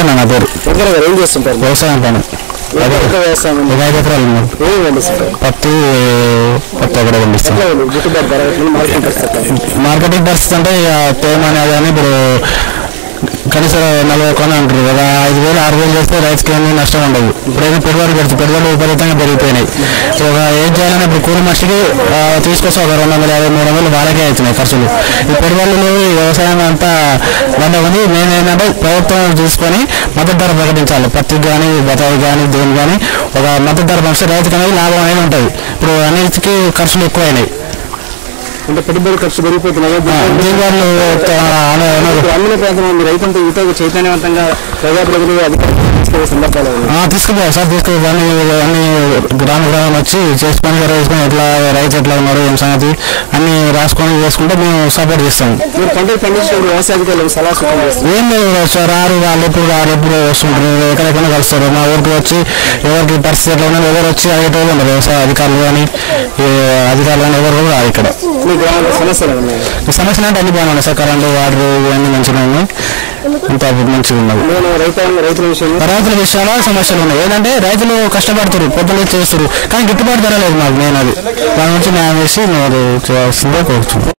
వెంకన్న నా పేరు. ఏం చేస్తుంటారు? వ్యవసాయం పని. 5 ఎకరాలు పత్తి ఒకటే పండిస్తాం. మార్కెటింగ్ పరిస్థితి అంటే ఇక తేమ అనేది అని ఇప్పుడు కనీసం 40 కొన అంటారు కదా, 5,000 6,000 చేస్తే రైతుకి ఏమీ నష్టం ఉండదు. ఇప్పుడైనా పెట్టుబడులు విపరీతంగా పెరిగిపోయినాయి. ఒక ఏం చేయాలని ఇప్పుడు కూలి మనిషికి తీసుకొస్తే ఒక 250 300 వాళ్ళకే అవుతున్నాయి ఖర్చులు. ఈ పెట్టుబడులు వ్యవసాయం అంతా ఉంది. నేనేంటంటే ప్రభుత్వం తీసుకొని మద్దతు ధర ప్రకటించాలి. పత్తికి కానీ బతాయి కానీ దేని కానీ ఒక మద్దతు ధర పంపిస్తే రైతుకి అనేది లాభం అనేది ఉంటుంది. ఇప్పుడు అన్నిటికీ ఖర్చులు ఎక్కువైనాయి. అంటే పెట్టుబడి ఖర్చు పెరిగిపోతున్నాయి. అమ్మిన ప్రాంతం ఉంది. రైతులతో యువత చైతన్యవంతంగా ప్రజాప్రతినిధులు అధికారులు సందర్భాలు తీసుకుపోయారు సార్. తీసుకుని అన్ని గ్రామం వచ్చి చేసుకొని ఎట్లా రైతు ఎట్లా ఉన్నారు ఏం సంగతి అన్ని రాసుకొని చేసుకుంటే మేము సపోర్ట్ చేస్తాం. మీరు పంటలు పండించినప్పుడు వ్యవసాయ అధికారులు సలహా సూచనలు ఏం లేదు సార్. రారు వాళ్ళు ఎప్పుడు వస్తుంటారు, ఎక్కడెక్కడ కలుస్తారు. మా ఊరికి వచ్చి ఎవరికి పరిస్థితి ఎట్లా ఉన్నారు ఎవరు వచ్చి అడిగేటోళ్ళు ఉన్నారు. వ్యవసాయ అధికారులు కానీ అధికారులు కానీ ఎవరు కూడా ఇక్కడ సమస్యలు అంటే అన్ని బాగున్నాయి సార్. కరెంటు వాటర్ ఇవన్నీ మంచిగా ఉన్నాయి. అంత మంచిగా ఉన్నది. రైతుల విషయంలో సమస్యలు ఉన్నాయి. ఏంటంటే రైతులు కష్టపడుతారు, పొద్దున చేస్తారు, కానీ గిట్టుబాటు ధర లేదు మాకు. నేను అది దాని నుంచి న్యాయం చేసి మీరు చేయాల్సిందే కోరుతున్నాను.